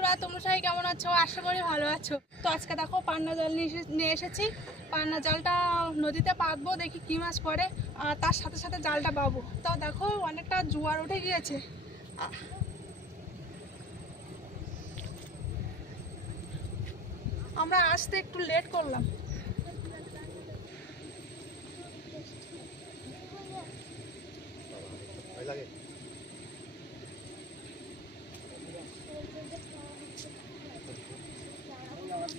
বন্ধুরা, তোমরা সবাই কেমন আছো? আশা করি ভালো আছো। তো আজকে দেখো, পান্না জল নিয়ে এসে- নিয়ে এসেছি। পান্না জালটা নদীতে পাতবো দেখি কি মাছ পরে আর তার সাথে সাথে জালটা পাবো। তো দেখো, অনেকটা জোয়ার উঠে গিয়েছে। আমরা আসতে একটু লেট করলাম।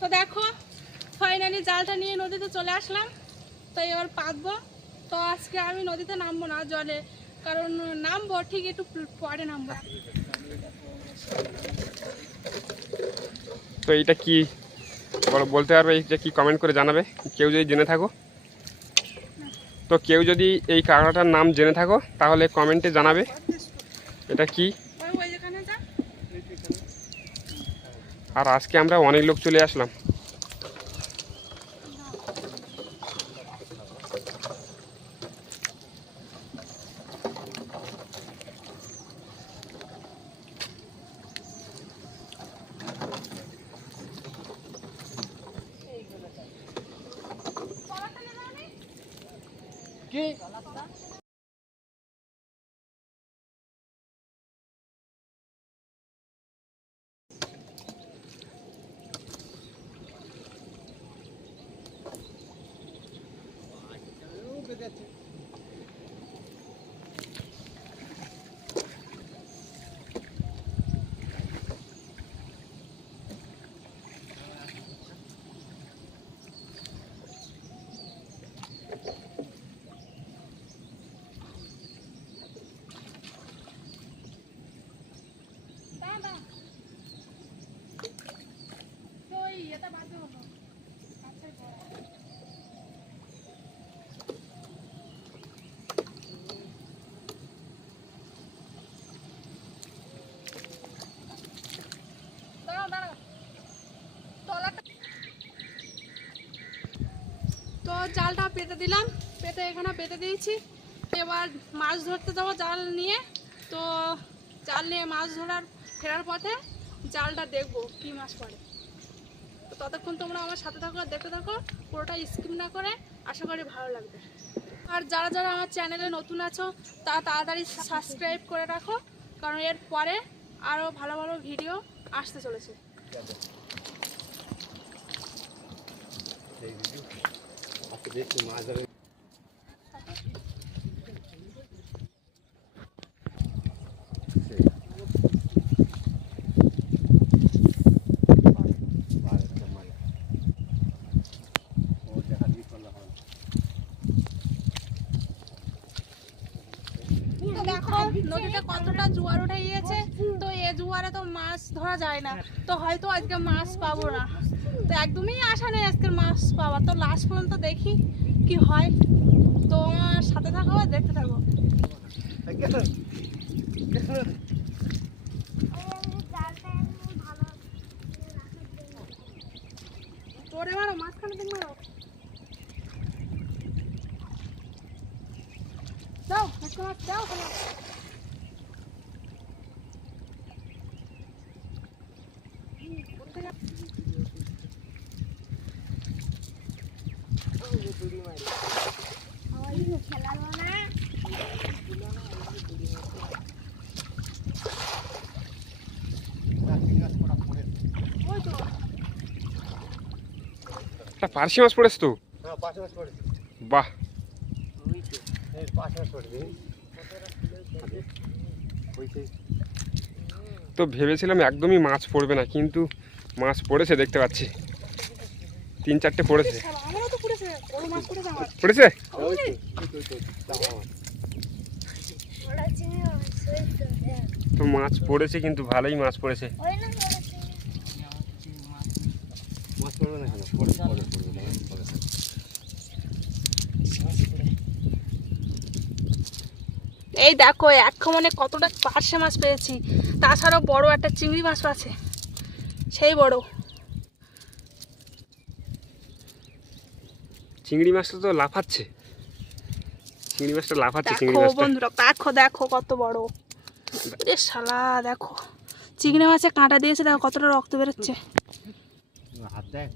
তো দেখো ফাইনালি জালটা নিয়ে নদীতে চলে আসলাম। তো এবার পাতবো তো আজকে আমি নদীতে নামবো না জলে। কারণ নামবো ঠিক একটু পরে নামবো। তো এইটা কি বলো বলতে পারবে যে কি কমেন্ট করে জানাবে? কেউ যদি জেনে থাকো। তো কেউ যদি এই কাঁকড়াটার নাম জেনে থাকো তাহলে কমেন্টে জানাবে। এটা কি? আর আজকে আমরা অনেক লোক চলে আসলাম। দাঁড়া তো জালটা পেতে দিলাম, পেতে এখানে পেতে দিয়েছি। এবার মাছ ধরতে যাব জাল নিয়ে। তো জাল নিয়ে মাছ ধরার, ফেরার পথে জালটা দেখব কি মাছ তো ততক্ষণ তোমরা আমার সাথে থাকো আর দেখতে থাকো, পুরোটা স্কিপ না করে আশা করি ভালো লাগবে। আর যারা যারা আমার চ্যানেলে নতুন আছো, তা তাড়াতাড়ি সাবস্ক্রাইব করে রাখো, কারণ এর পরে আরও ভালো ভালো ভিডিও আসতে চলেছে। তো দেখো নদীতে কতটা জোয়ার উঠে গিয়েছে তো এ জোয়ারে তো মাছ ধরা যায় না তো হয়তো আজকে মাছ পাবো না। তো একদমই আশা নেই আজকের মাছ পাওয়া তো লাস্ট পর্যন্ত দেখি কি হয়। তো আমার সাথে থাকো আর দেখতে থাকো। তোরে মারো, মাঝখানে দিন মারো। দাও তাহলে। ওই তো একটা পার্সি মাছ পড়েছ তো? হ্যাঁ বাহ। তো ভেবেছিলাম একদমই মাছ পড়বে না কিন্তু মাছ পড়েছে দেখতে পাচ্ছি। তিন চারটে পড়েছে। শালা, আমারও তো পড়েছে। তো মাছ পড়েছে কিন্তু ভালোই মাছ পড়েছে ওই না বড় চিংড়ি মাছ পড়বে না কেন পড়বে পড়বে পড়বে না পড়বে এই দেখো এক মানে কতটা পার্শে মাছ পেয়েছি। তাছাড়াও বড় একটা চিংড়ি মাছ আছে। সেই বড়। চিংড়ি মাছটা তো লাফাচ্ছে। চিংড়ি মাছটা লাফাচ্ছে চিংড়ি দেখো মাছটা। বন্ধুরা দেখো দেখো কত বড়। এ শালা দেখো। চিংড়ি মাছে কাঁটা দিয়েছে দেখো কতটা রক্ত বেরোচ্ছে। হাত দেখ।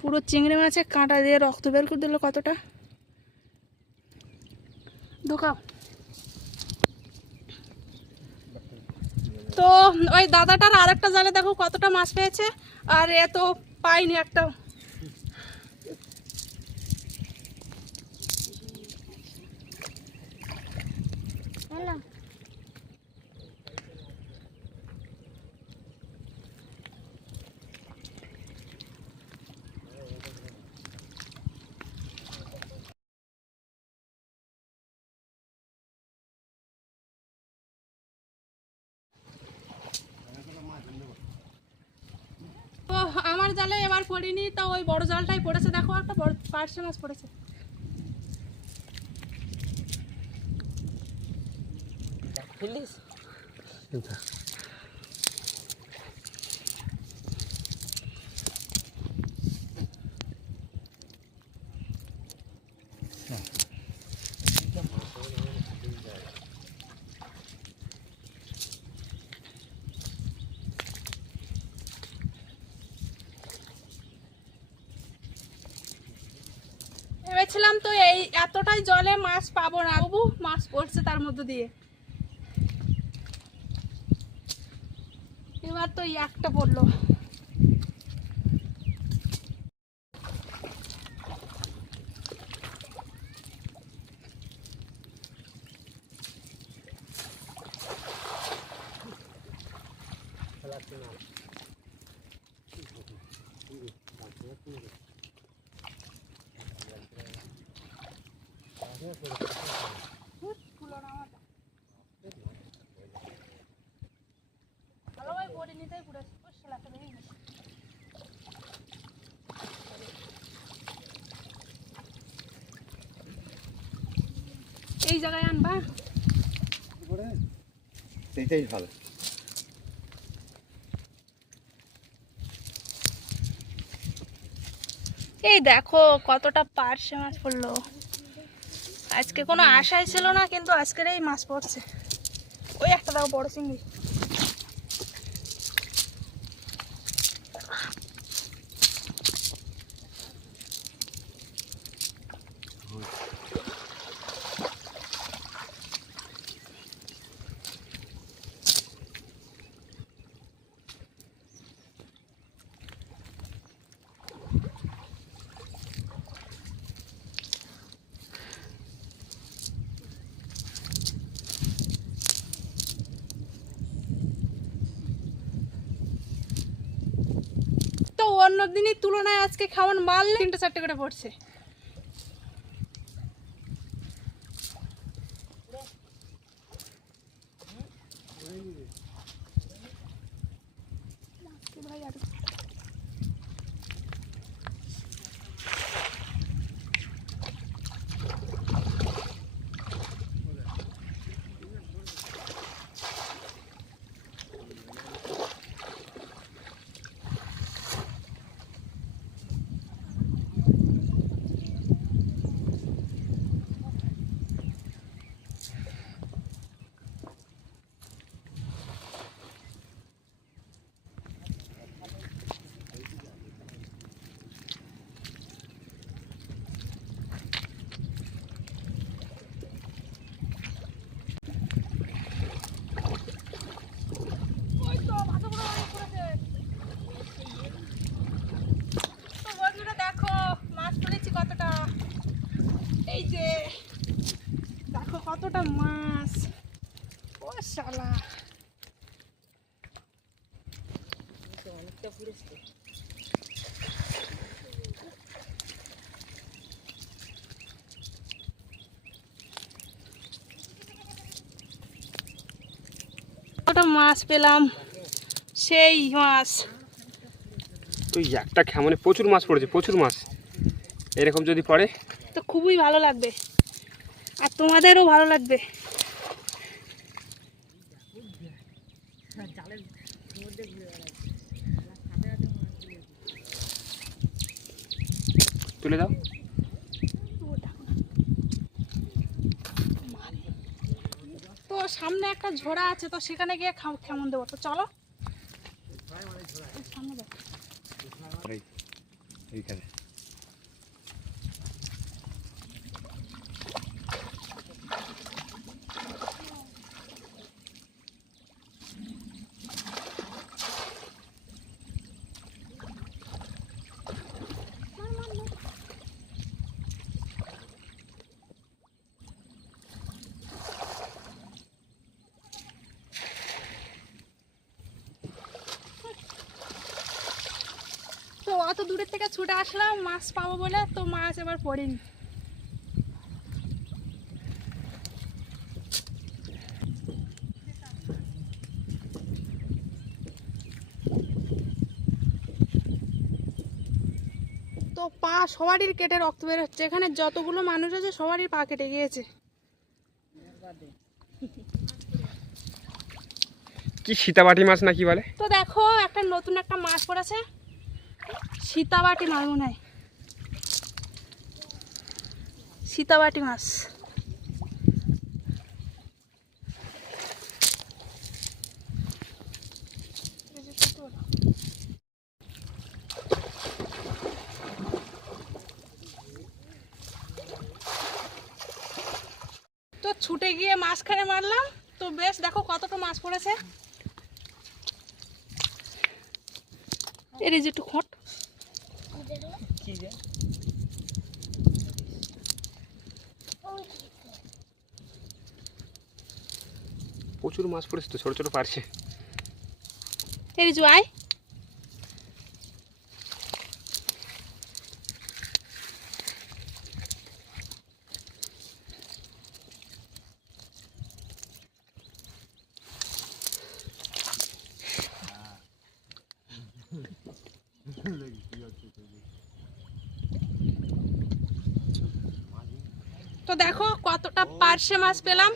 পুরো চিংড়ি মাছে কাঁটা দিয়ে রক্ত বের করে দিল কতটা? তো ওই দাদাটার আরেকটা জালে দেখো কতটা মাছ পেয়েছে, আর এত পাইনি একটা হ্যালো তো আমার জালে এবার পড়িনি তো ওই বড় জালটাই পড়েছে। দেখো একটা বড় পার্শে পড়েছে। ভেবেছিলাম তো এই এতটাই জলে মাছ পাবো না। বাবু মাছ পড়ছে তার মধ্যে দিয়ে। এই একটা পড়ল। ভালো ভাই বডি নিতেই পুরো শালাকে দেখে গেছে এই জায়গায় আনবা? সেইটাই ভালো। এই দেখো কতটা পার্শে মাছ পড়ল। আজকে কোনো আশাই ছিল না কিন্তু আজকের এই মাছ পড়ছে। ওই একটা দাও বড় চিংড়ি তো অন্য দিনের তুলনায় আজকে খাওয়ান মারলে তিনটে চারটে করে পড়ছে। একটা মাছ পেলাম? সেই মাছ। তুই একটা খেমনে প্রচুর মাছ পড়েছে প্রচুর মাছ। এরকম যদি পড়ে? তো খুবই ভালো লাগবে। আর তোমাদেরও ভালো লাগবে। ঝোড়া আছে তো সেখানে গিয়ে কেমন দেবো? তো চলো। এইখানে। তো অত দূরের থেকে ছুটে আসলাম মাছ পাবো বলে তো মাছ এবার পড়িনি। তো পা সবারই কেটে রক্ত বের হচ্ছে। এখানে যতগুলো মানুষ আছে সবারই পা কেটে গিয়েছে। কি সীতাবাটি মাছ না কি বলে? তো দেখো একটা নতুন একটা মাছ পড়েছে। সীতাবাটি মাছ মনে হয়। সীতাবাটি মাছ। তো ছুটে গিয়ে মাছখানে মারলাম। তো বেশ, দেখো কতটা মাছ পড়েছে। এর যে একটু খট। প্রচুর মাছ পড়েছে তো ছোট ছোট পারছে। এর যে আয় তো দেখো কতটা পার্শে মাছ পেলাম।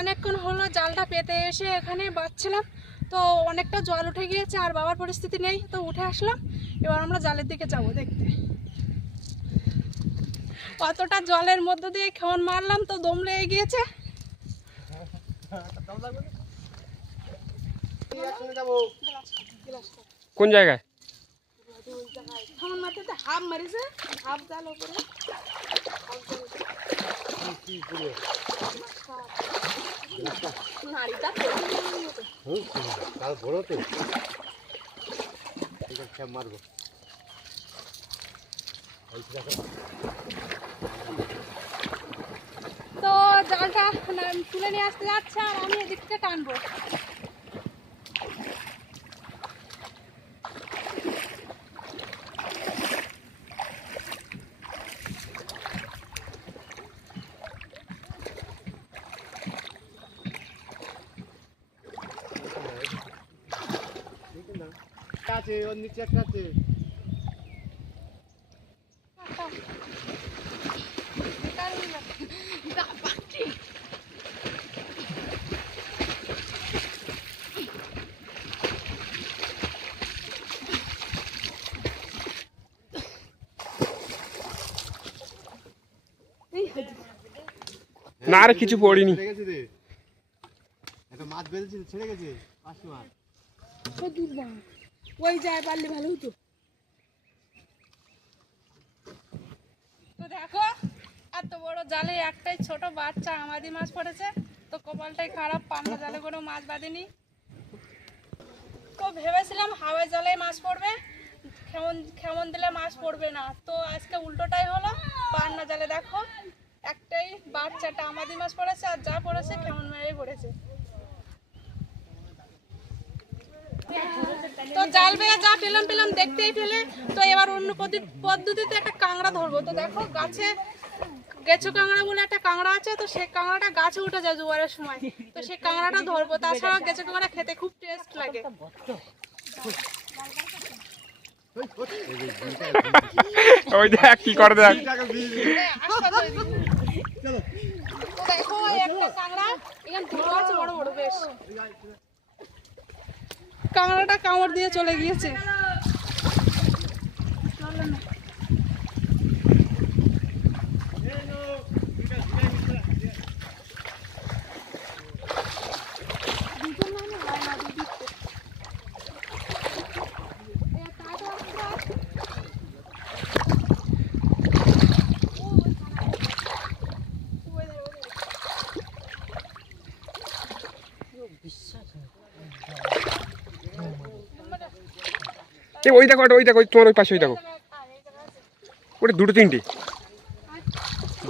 অনেকক্ষণ হলো জালটা পেতে এসে এখানে বাঁচছিলাম। তো অনেকটা জল উঠে গিয়েছে আর বাবার পরিস্থিতি নেই, তো উঠে আসলাম। এবার আমরা জালের দিকে যাব দেখতে। অতটা জলের মধ্য দিয়ে কেমন মারলাম, তো দম লেগে গিয়েছে কোন জায়গায়? কেমন মারতে তো হাফ মারিছে হাফ জাল সব মারবো তো জালটা তুলে নিয়ে আসতে যাচ্ছে আর আমি এদিক থেকে টানবো আছে ওর নিচে একটা আছে না আর কিছু পড়িনি। মাছ বেঁধেছিল ছেড়ে গেছে? মাছ? ওই যায় পারলে ভালো হতো। তো দেখো এত বড় জালে একটাই ছোট বাচ্চা আমাদি মাছ পড়েছে। তো কপালটাই খারাপ পান্না জালে কোনো মাছ বাঁধেনি। তো ভেবেছিলাম হাওয়াই জালে মাছ পড়বে। কেমন কেমন দিলে মাছ পড়বে না। তো আজকে উল্টোটাই হলো পান্না জালে দেখো। একটাই বাচ্চাটা আমাদের মাছ পড়েছে আর যা পড়েছে কেমন মেরেই পড়েছে। তো জাল বেয়ে যা পেলাম পেলাম দেখতেই ফেলে তো এবার অন্য পদ্ধি- পদ্ধতিতে একটা কাঁকড়া ধরবো। তো দেখো গাছে গেছো কাঁকড়া বলে একটা কাঁকড়া আছে তো সেই কাঁকড়াটা গাছে উঠে যায় জোয়ারের সময়। তো সেই কাঁকড়াটা ধরবো। তাছাড়া গেছো কাঁকড়া খেতে খুব টেস্ট লাগে। ওই দেখ কি করে দেখ। দেখো একটা এখানে আছে বড় বড় বেশ। কাঁকড়াটা কামড় দিয়ে চলে গিয়েছে। ওই দেখো ওই দেখো তোমার ওই পাশে ওই দেখো। ওটা দুটো তিনটে।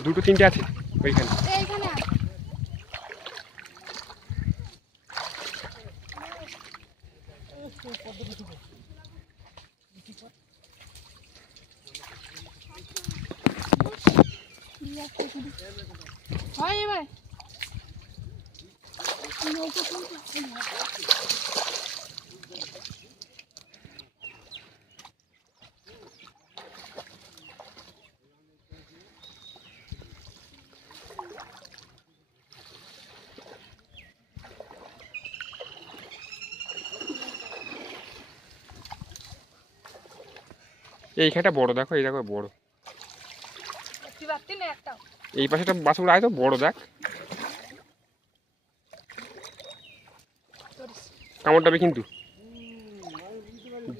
দুটো তিনটে আছে ওইখানে। হয় এবার। এইখানটা বড় দেখো এই দেখো বড়। এই পাশেটা বাসগুলো আয় তো বড় দেখ। কামড় যাবে কিন্তু।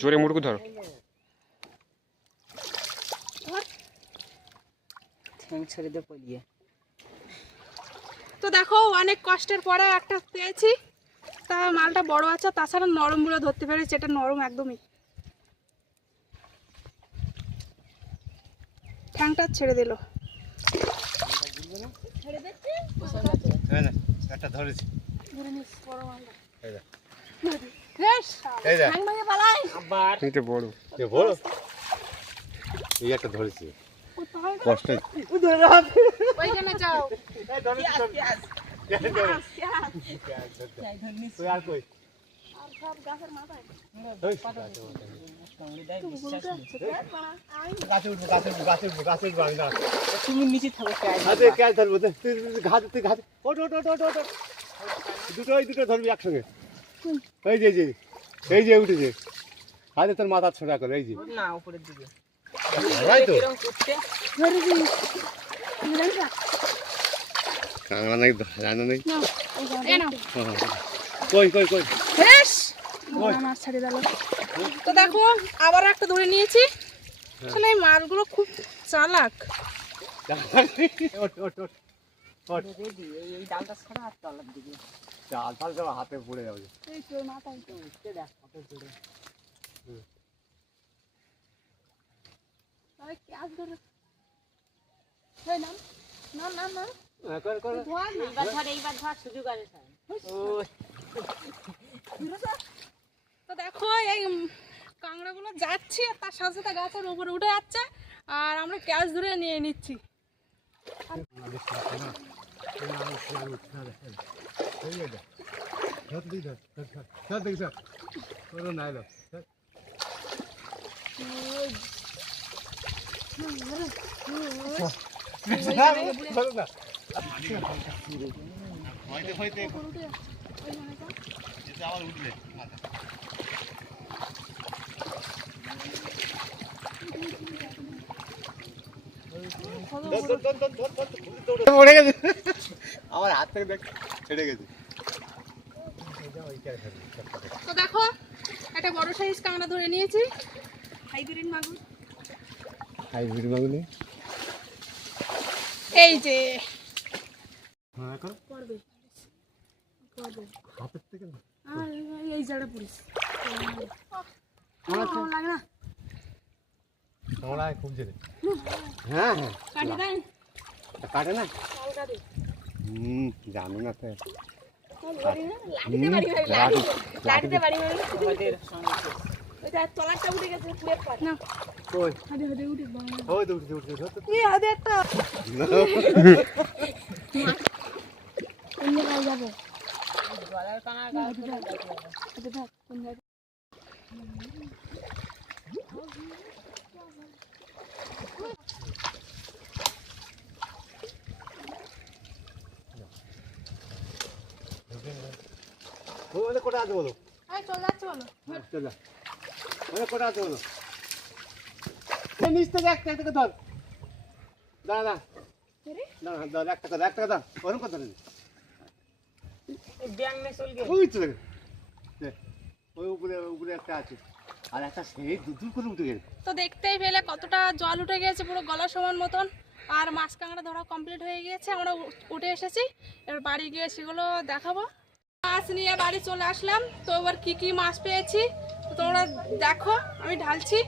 জোরে মুড়কু ধরো। তো দেখো অনেক কষ্টের পরে একটা পেয়েছি। তা মালটা বড় আছে তাছাড়া নরম নরমগুলো ধরতে পেরেছি এটা নরম একদমই। ঠ্যাংটা ছেড়ে দিল। হ্যাঁ না একটা ধরেছি। তুমি নিচে থাকো ক্যাচ ধরবো ঘাতে তুই ঘাতে ওট ওট ওট ওট ওট। দুটো ধরবি একসঙ্গে এই যে যে এই যে উঠেছে হাতে তোর মাথা ছোটা করে এই যে না উপরের দিকে তাই তো এরকম করতে কাঁকড়া নাকি জানা নেই কই কই কই বেশ মাছ ছাড়িয়ে দিল তো দেখো আবার একটা ধরে নিয়েছি। আসলে এই মাছগুলো খুব চালাক। ফাল সব হাতে পড়ে যাবে না না না হ্যাঁ, কর কর এইবার ধর এইবার ধর সুযোগ আছে স্যার? তো দেখো এই কাঁকড়াগুলো যাচ্ছে আর তার সাথে সাথে গাছের উপরে উঠে যাচ্ছে। আর আমরা ক্যাচ ধরে নিয়ে নিচ্ছি। পড়ে গেছে আমার হাত থেকে দেখ ছেড়ে গেছে। তো দেখো একটা বড় সাইজ কাঁকড়া ধরে নিয়েছি। হাইব্রিড মাগুর। হাইব্রিড মাগুলি এই যে। হ্যাঁ হাতের থেকে এই জায়গা পড়িস। খুব জেনে। হ্যাঁ হ্যাঁ। কাটি না? হুম জানো না তো। লাঠিতে বাড়ি মারি লাঠি- লাঠিতে বাড়ি মারি আমাদের সঙ্গে ওই দেখ তলারটা উঠে গেছে পুড়ে পার না ওই হাতে হাতে উঠে বাবা ওই তো উঠছে উঠছে ধর তো। এই হাতে একটা কোন জায়গায় যাব গাছ ওদের কোটা আছে বলো? চলে যাচ্ছে বলো। চল যা। ওদের কোটা আছে বলো? নিচ থেকে একটা থেকে ধর। দাঁড়া দাঁড়া। একটা কথা একটা কথা ওরকম কথা নেই ব্যাং চল ওই উপরে উপরে একটা আছে। আর একটা সেই করে উঠে গেছে তো দেখতেই পেলে কতটা জল উঠে গিয়েছে পুরো গলা সমান মতন। আর মাছ কাঁকড়া ধরা কমপ্লিট হয়ে গিয়েছে আমরা উঠে এসেছি। এবার বাড়ি গিয়ে সেগুলো দেখাবো। মাছ নিয়ে বাড়ি চলে আসলাম। তো এবার কি কি মাছ পেয়েছি? তোমরা দেখো, আমি ঢালছি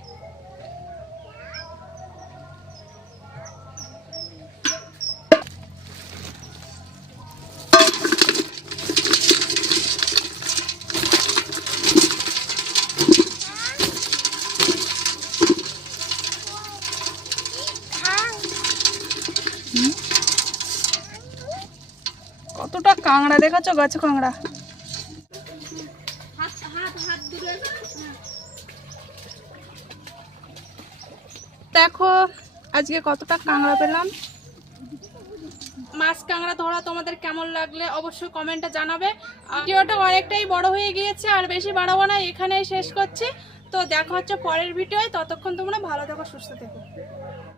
কতটা দেখাচ্ছ? গাছে কাঁকড়া দেখো, আজকে কতটা কাঁকড়া পেলাম। মাছ কাঁকড়া ধরা তোমাদের কেমন লাগলে অবশ্যই কমেন্টে জানাবে। ভিডিওটা অনেকটাই বড় হয়ে গিয়েছে, আর বেশি বাড়াবো না, এখানেই শেষ করছি। তো দেখা হচ্ছে পরের ভিডিওয়, ততক্ষণ তোমরা ভালো থেকো, সুস্থ থেকো।